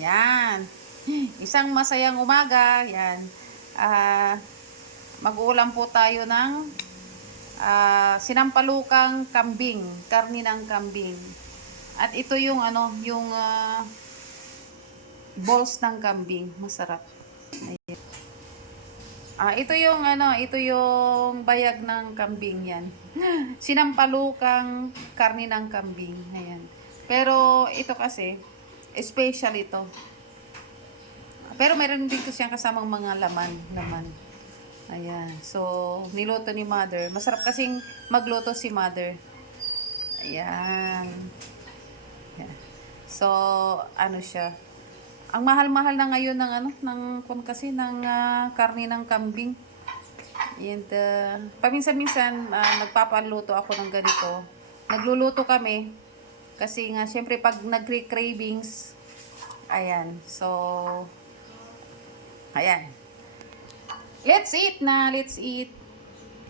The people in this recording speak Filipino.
Yan. Isang masayang umaga. Yan. Ah, mag-uulam po tayo ng sinampalukang kambing, karni ng kambing. At ito yung yung balls ng kambing, masarap. Ayan. Ito yung ito yung bayag ng kambing yan. Sinampalukang karni ng kambing. Ayan. Pero ito kasi special ito. Pero meron dito siyang kasamang mga laman. Ayan. So, niluto ni mother. Masarap kasing magluto si mother. Ayan. Ayan. So, ano siya. Ang mahal-mahal na ngayon ng kasi ng karne ng kambing. And paminsan-minsan nagpapaluto ako ng ganito. Nagluluto kami kasi nga syempre pag nagre-cravings, ayan. So, ayan. Let's eat na, let's eat.